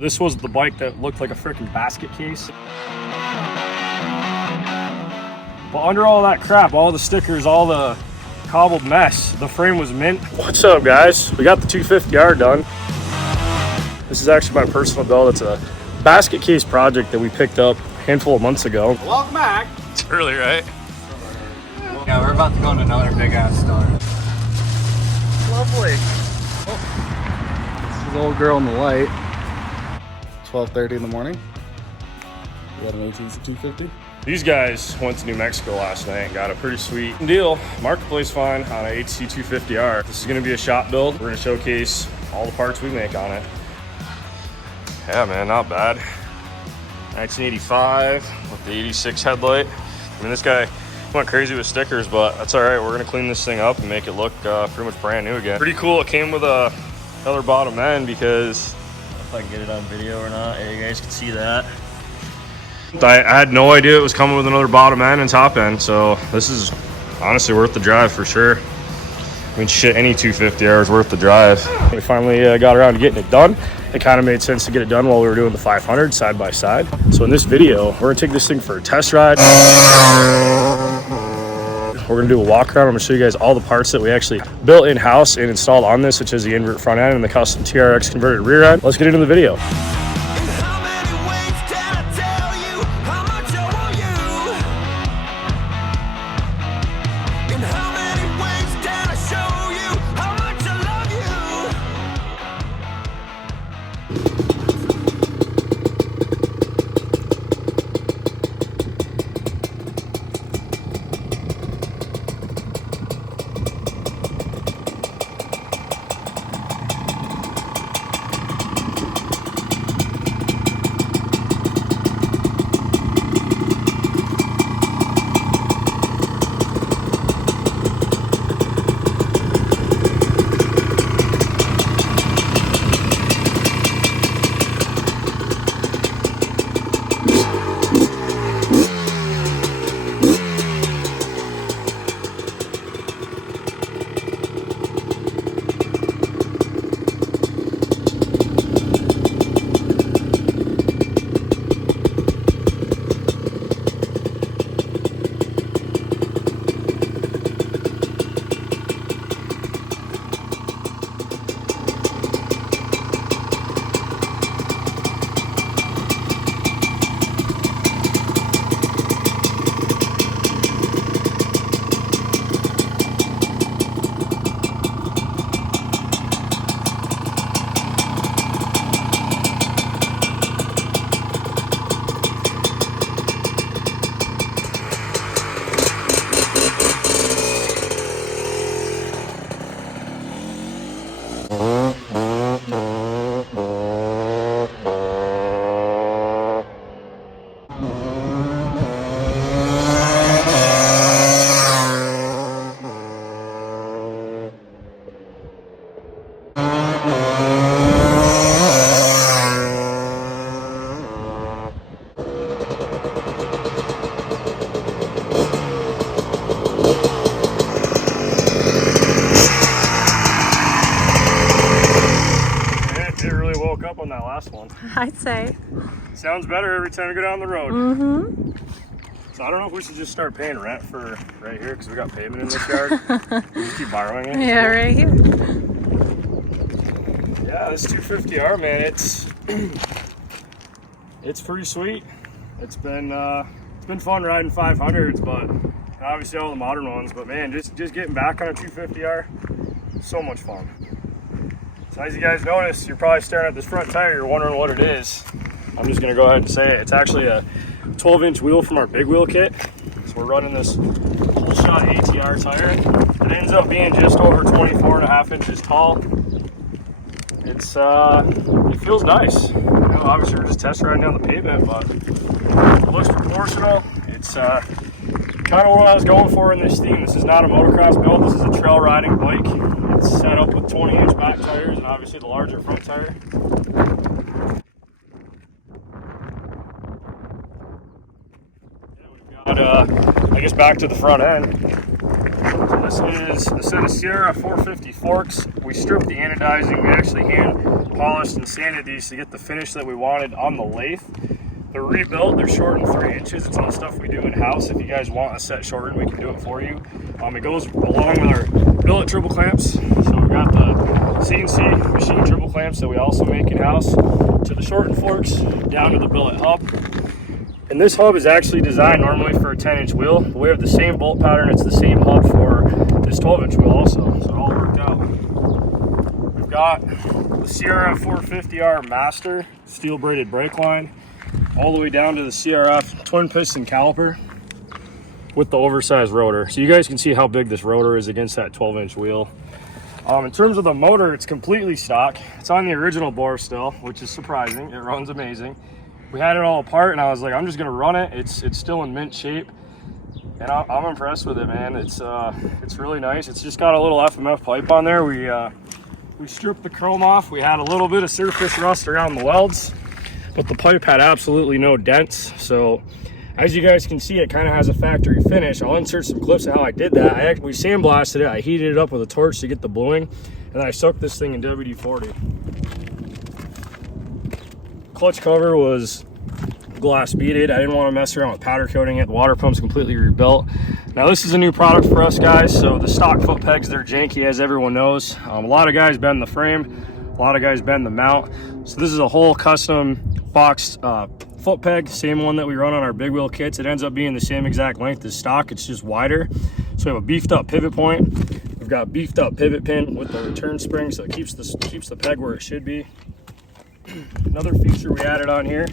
This was the bike that looked like a freaking basket case. But under all that crap, all the stickers, all the cobbled mess, the frame was mint. What's up, guys? We got the 250R done. This is actually my personal build. It's a basket case project that we picked up a handful of months ago. Welcome back. It's early, right? Yeah, we're about to go into another big ass store. Lovely. This is the old girl in the light. 12:30 in the morning. We got an ATC250. These guys went to New Mexico last night and got a pretty sweet deal. Marketplace find on an ATC250R. This is gonna be a shop build. We're gonna showcase all the parts we make on it. Yeah, man, not bad. 1985 with the 86 headlight. I mean, this guy went crazy with stickers, but that's all right. We're gonna clean this thing up and make it look pretty much brand new again. Pretty cool. It came with another bottom end because, if I can get it on video or not, yeah, you guys can see that. I had no idea it was coming with another bottom end and top end, so this is honestly worth the drive for sure. I mean, shit, any 250R is worth the drive. We finally got around to getting it done. It kind of made sense to get it done while we were doing the 500 side by side. So in this video, we're gonna take this thing for a test ride. We're gonna do a walk around. I'm gonna show you guys all the parts that we actually built in-house and installed on this, such as the invert front end and the custom TRX converted rear end. Let's get into the video. On that last one, I'd say. Sounds better every time we go down the road. Mm-hmm. So I don't know if we should just start paying rent for right here because we got pavement in this yard. We just keep borrowing it. Yeah, right here. Yeah, this 250R, man, it's pretty sweet. It's been fun riding 500s, but and obviously all the modern ones. But man, just getting back on a 250R, so much fun. So as you guys notice, you're probably staring at this front tire, you're wondering what it is. I'm just gonna go ahead and say it. It's actually a 12-inch wheel from our big wheel kit. So we're running this whole shot ATR tire. It ends up being just over 24.5 inches tall. It feels nice. You know, obviously we're just test riding down the pavement, but it looks proportional. It's kind of what I was going for in this theme. This is not a motocross build, this is a trail riding bike. It's set up with 20-inch back tires and obviously the larger front tire. Yeah, we've got, I guess back to the front end. So This is a set of Sierra 450 forks. We stripped the anodizing. We actually hand polished and sanded these to get the finish that we wanted on the lathe. They're rebuilt. They're shortened 3 inches. It's all stuff we do in-house. If you guys want a set shortened, we can do it for you. It goes along with our billet triple clamps. So we've got the CNC machine triple clamps that we also make in-house to the shortened forks down to the billet hub. And this hub is actually designed normally for a 10-inch wheel, but we have the same bolt pattern. It's the same hub for this 12-inch wheel also, so it all worked out. We've got the Sierra 450R Master steel braided brake line all the way down to the CRF twin piston caliper with the oversized rotor. So you guys can see how big this rotor is against that 12-inch wheel. In terms of the motor, it's completely stock. It's on the original bore still, which is surprising. It runs amazing. We had it all apart and I was like, I'm just gonna run it. It's still in mint shape. And I'm impressed with it, man. It's really nice. It's just got a little FMF pipe on there. We stripped the chrome off. We had a little bit of surface rust around the welds, but the pipe had absolutely no dents. So as you guys can see, it kind of has a factory finish. I'll insert some clips of how I did that. We sandblasted it. I heated it up with a torch to get the bluing, and then I soaked this thing in WD-40. Clutch cover was glass beaded. I didn't want to mess around with powder coating it. The water pump's completely rebuilt. Now this is a new product for us, guys. So the stock foot pegs, they're janky, as everyone knows. A lot of guys bend the frame, a lot of guys bend the mount. So this is a whole custom boxed foot peg, same one that we run on our big wheel kits. It ends up being the same exact length as stock, it's just wider. So we have a beefed up pivot point. We've got beefed up pivot pin with the return spring, so it keeps the peg where it should be. Another feature we added on here,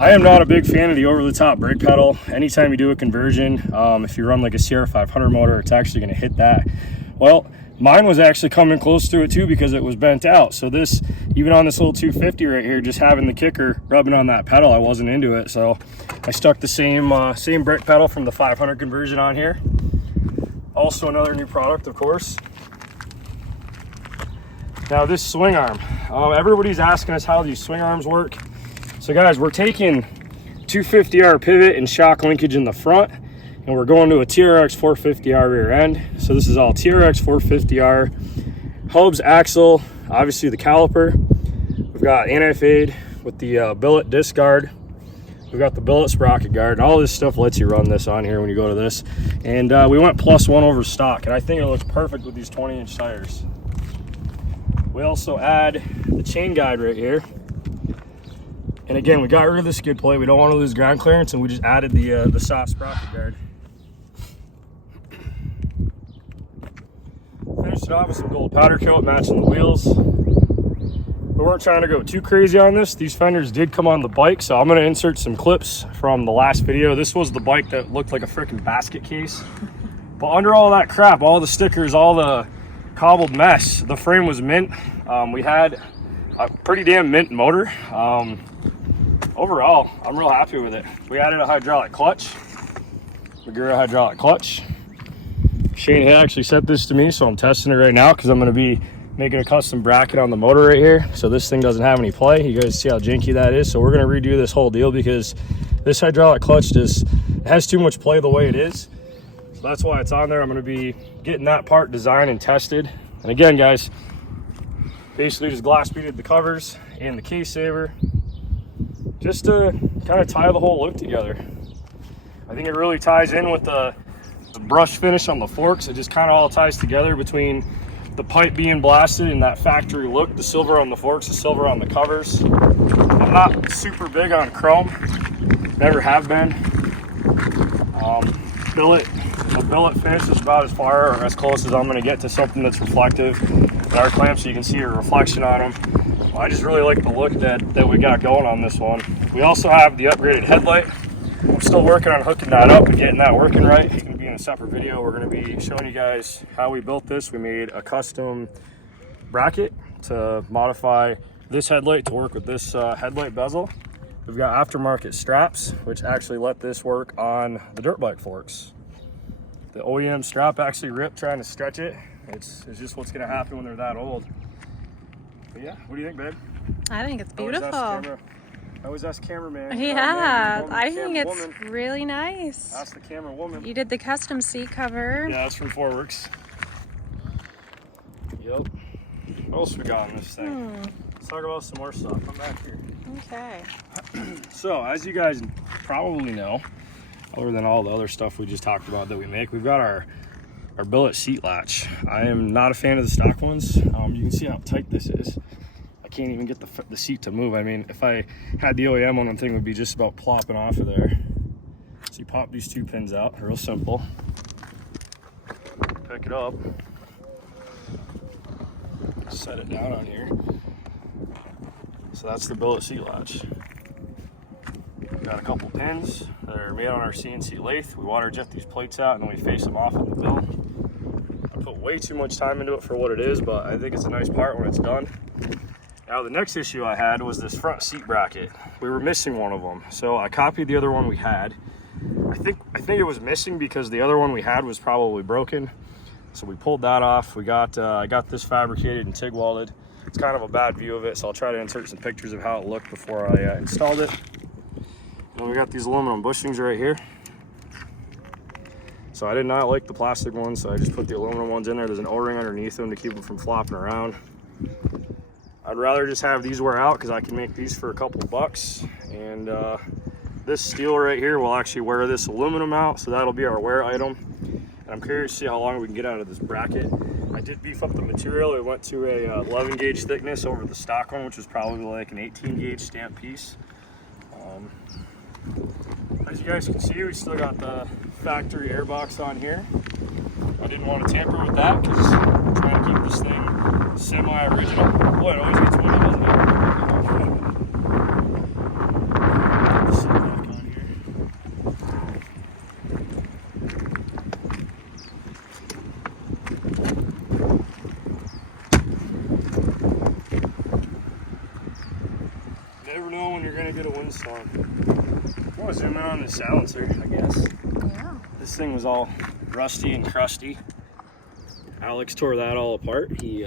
I am not a big fan of the over-the-top brake pedal. Anytime you do a conversion, if you run like a Sierra 500 motor, it's actually going to hit that. Well, mine was actually coming close to it too because it was bent out. So this, even on this little 250 right here, just having the kicker rubbing on that pedal, I wasn't into it. So I stuck the same brake pedal from the 500 conversion on here. Also another new product, of course. Now this swing arm, everybody's asking us how these swing arms work. So guys, we're taking 250R pivot and shock linkage in the front, and we're going to a TRX 450R rear end. So this is all TRX 450R. Hubs, axle, obviously the caliper. We've got anti-fade with the billet disc guard. We've got the billet sprocket guard, and all this stuff lets you run this on here when you go to this. And we went +1 over stock, and I think it looks perfect with these 20-inch tires. We also add the chain guide right here. And again, we got rid of the skid plate. We don't want to lose ground clearance, and we just added the soft sprocket guard. Finished it off with some gold powder coat matching the wheels. We weren't trying to go too crazy on this. These fenders did come on the bike, so I'm going to insert some clips from the last video. This was the bike that looked like a freaking basket case. But under all that crap, all the stickers, all the cobbled mess, the frame was mint. We had a pretty damn mint motor. Overall, I'm real happy with it. We added a hydraulic clutch, Magura hydraulic clutch. Shane had actually set this to me, so I'm testing it right now because I'm going to be making a custom bracket on the motor right here. So this thing doesn't have any play. You guys see how janky that is. So we're going to redo this whole deal because this hydraulic clutch just has too much play the way it is. So that's why it's on there. I'm going to be getting that part designed and tested. And again, guys, basically just glass beaded the covers and the case saver just to kind of tie the whole look together. I think it really ties in with the brush finish on the forks. It just kind of all ties together between the pipe being blasted and that factory look, the silver on the forks, the silver on the covers. I'm not super big on chrome, never have been. The billet finish is about as far or as close as I'm going to get to something that's reflective. In our clamps, so you can see a reflection on them. Well, I just really like the look that we got going on this one. We also have the upgraded headlight. I'm still working on hooking that up and getting that working right. It's going to be in a separate video. We're going to be showing you guys how we built this. We made a custom bracket to modify this headlight to work with this headlight bezel. We've got aftermarket straps, which actually let this work on the dirt bike forks. The OEM strap actually ripped trying to stretch it. It's just what's going to happen when they're that old. But yeah, what do you think, babe? I think it's beautiful. I always ask cameraman. Yeah, I think it's really nice. Ask the camera woman. You did the custom seat cover. Yeah, that's from Foreworks. Yep. What else we got in this thing? Let's talk about some more stuff. Come back here. Okay. So, as you guys probably know, other than all the other stuff we just talked about that we make, we've got our billet seat latch. I am not a fan of the stock ones. You can see how tight this is. I can't even get the seat to move. I mean, if I had the OEM on, the thing would be just about plopping off of there. So you pop these two pins out, real simple. Pick it up. Set it down on here. So that's the billet seat latch. Got a couple pins that are made on our CNC lathe. We water jet these plates out and then we face them off in the mill. I put way too much time into it for what it is, but I think it's a nice part when it's done. Now the next issue I had was this front seat bracket. We were missing one of them, so I copied the other one we had. I think it was missing because the other one we had was probably broken. So we pulled that off. We got I got this fabricated and TIG welded. It's kind of a bad view of it, so I'll try to insert some pictures of how it looked before I installed it. And we got these aluminum bushings right here. So I did not like the plastic ones, so I just put the aluminum ones in there. There's an O-ring underneath them to keep them from flopping around. I'd rather just have these wear out because I can make these for a couple bucks. And this steel right here will actually wear this aluminum out, so that'll be our wear item. And I'm curious to see how long we can get out of this bracket. I did beef up the material. It went to a 11 gauge thickness over the stock one, which was probably like an 18 gauge stamp piece. As you guys can see, we still got the factory airbox on here. I didn't want to tamper with that because I'm trying to keep this thing semi-original. Boy, it always gets windy, doesn't it? Put the seat back on here. Never know when you're going to get a windstorm. I want to zoom in on the silencer, I guess. Yeah. This thing was all rusty and crusty. Alex tore that all apart. He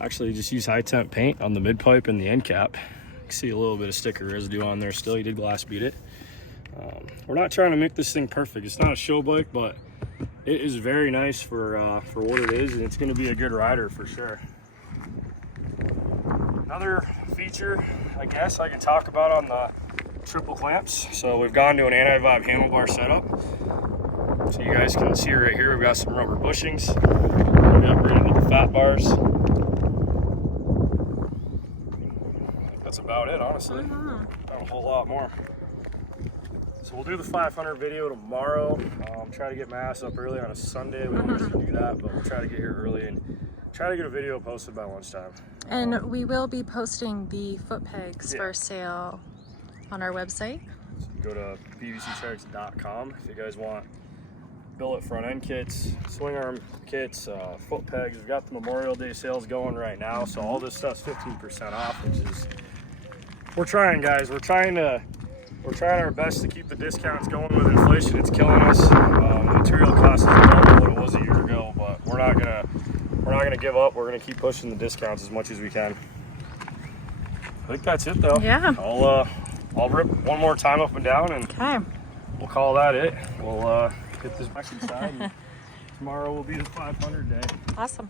actually just used high temp paint on the mid pipe and the end cap. You can see a little bit of sticker residue on there still. He did glass beat it. We're not trying to make this thing perfect. It's not a show bike, but it is very nice for what it is, and it's going to be a good rider for sure. Another feature, I guess, I can talk about on the triple clamps. So we've gone to an anti-vibe handlebar setup. So you guys can see right here, we've got some rubber bushings. We've upgraded with the fat bars. That's about it, honestly. Not a whole lot more. So we'll do the 500 video tomorrow. Try to get my ass up early on a Sunday. We don't usually do that, but we'll try to get here early and try to get a video posted by lunchtime. And we will be posting the foot pegs for sale on our website. So you go to pvctreads.com if you guys want billet front end kits, swing arm kits, foot pegs. We've got the Memorial Day sales going right now, so all this stuff's 15% off, which is, we're trying, guys. We're trying our best to keep the discounts going with inflation. It's killing us. Material costs is double what it was a year ago, but we're not gonna give up. We're gonna keep pushing the discounts as much as we can. I think that's it, though. Yeah. I'll rip one more time up and down, and we'll call that it. We'll get this back inside, and tomorrow will be the 500 day. Awesome.